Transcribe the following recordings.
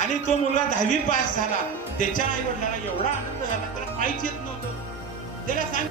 आणि तो मुलगा 10वी पास झाला. त्याच्या आई वडिलांना एवढा आनंद झाला, त्याला काहीच येत नव्हतं. त्याला सांग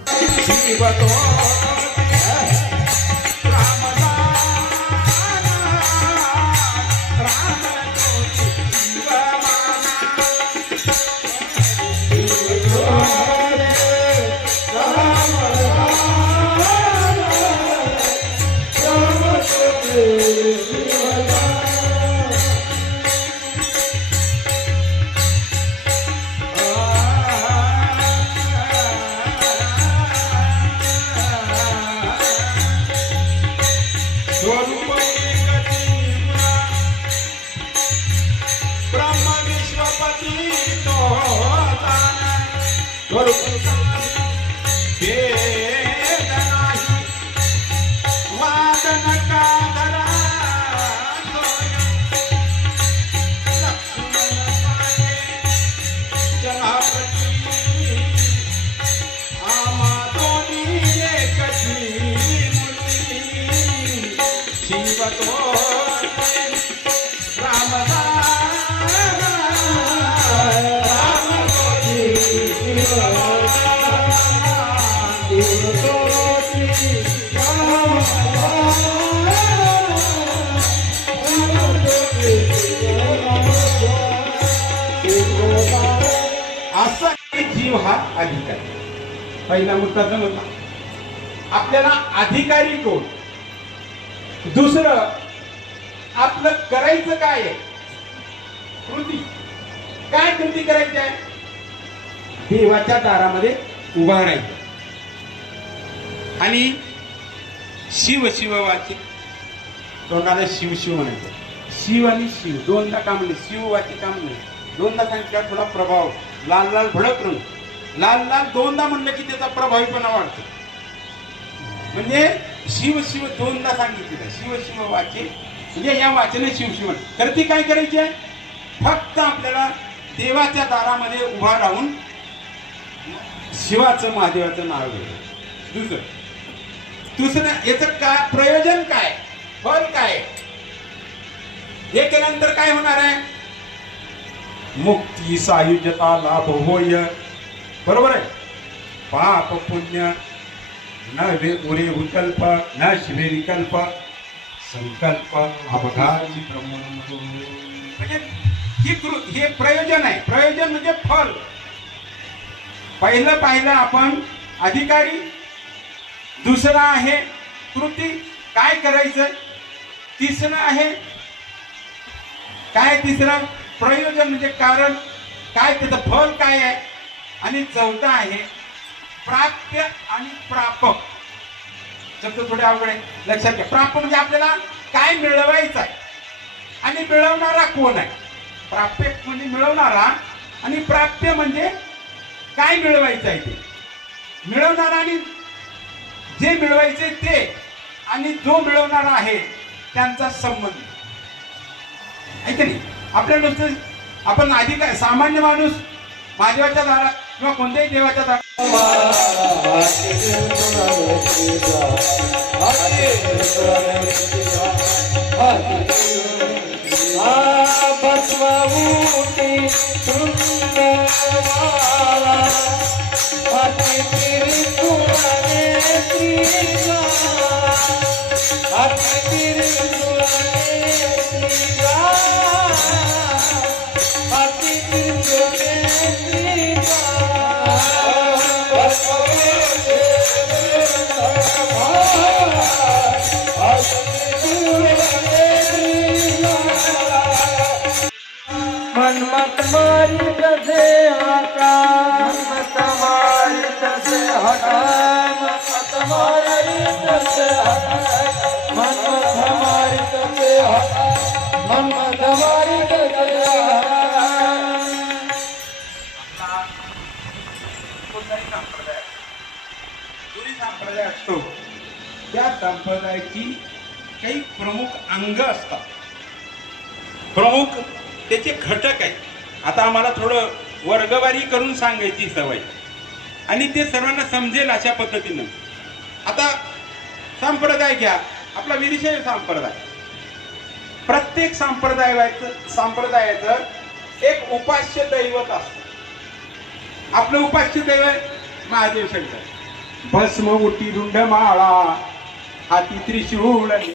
असा जीव हा अधिकारी. पहिला मुद्दा होता आपल्याला अधिकारी कोण. दुसरं आपलं करायचं काय आहे, कृती काय कृती करायची आहे. देवाच्या दारामध्ये उभा राहायचं आणि शिव शिव वाचे. तोंडाला शिव शिव म्हणायचं. शिव आणि शिव दोनदा का म्हणले, शिव वाचे का म्हणले, दोनदा सांगितलं थोडा प्रभाव. लाल लाल भडक रंग, लाल लाल दोनदा म्हणलं की त्याचा प्रभावीपणा वाढतो. म्हणजे शिव शिव दोनदा सांगितलं. शिव शिव वाचे म्हणजे या वाचने शिव शिव. तर ती काय करायची आहे, फक्त आपल्याला देवाच्या दारामध्ये उभा राहून शिवाचं महादेवाचं नाव घ्यायचं. दुसरं याचं काय प्रयोजन, काय फल काय. हे केल्यानंतर काय होणार आहे, मुक्ती सायुज्यता लाभ होय. बरोबर आहे. पाप पुण्य न उरे विकल्प न शिवे विकल्प संकल्प अपघाती ब्रह्म. म्हणजे हे प्रयोजन आहे. प्रयोजन म्हणजे फल. पहिलं आपण अधिकारी, दुसरा आहे कृती काय करायचं, तिसरं आहे काय, तिसरं प्रयोजन म्हणजे कारण काय, त्याचं फल काय आहे, आणि चौथं आहे प्राप्य आणि प्रापक. शब्द थोडे अवघड आहे, लक्षात घ्या. प्राप्य म्हणजे आपल्याला काय मिळवायचं आहे आणि मिळवणारा कोण आहे. प्राप्य म्हणजे मिळवणारा आणि प्राप्य म्हणजे काय मिळवायचं आहे ते. मिळवणारा आणि जे मिळवायचे ते आणि जो मिळवणारा आहे त्यांचा संबंध आहे की नाही. आपल्या नुसतं आपण आधी काय सामान्य माणूस महादेवाच्या दारात किंवा कोणत्याही देवाच्या दारात मत मारी तसे हटा, मत मारी तसे हटा, मत मारी तसे हटा, मत मारी तसे हटा, मत मारी तसे हटा. संप्रदाय असतो, त्या संप्रदायाची काही प्रमुख अंग असतात, प्रमुख त्याचे घटक आहेत. आता आम्हाला थोडं वर्गवारी करून सांगायची सवय आणि ते सर्वांना समजेल अशा पद्धतीनं. आता संप्रदाय घ्या, आपला विषय संप्रदाय. प्रत्येक संप्रदायाचं एक उपास्य दैवत असतं. आपलं उपास्य दैवत महादेव शंकर. भस्म उटी रुंड माळा हाती त्रिशूळ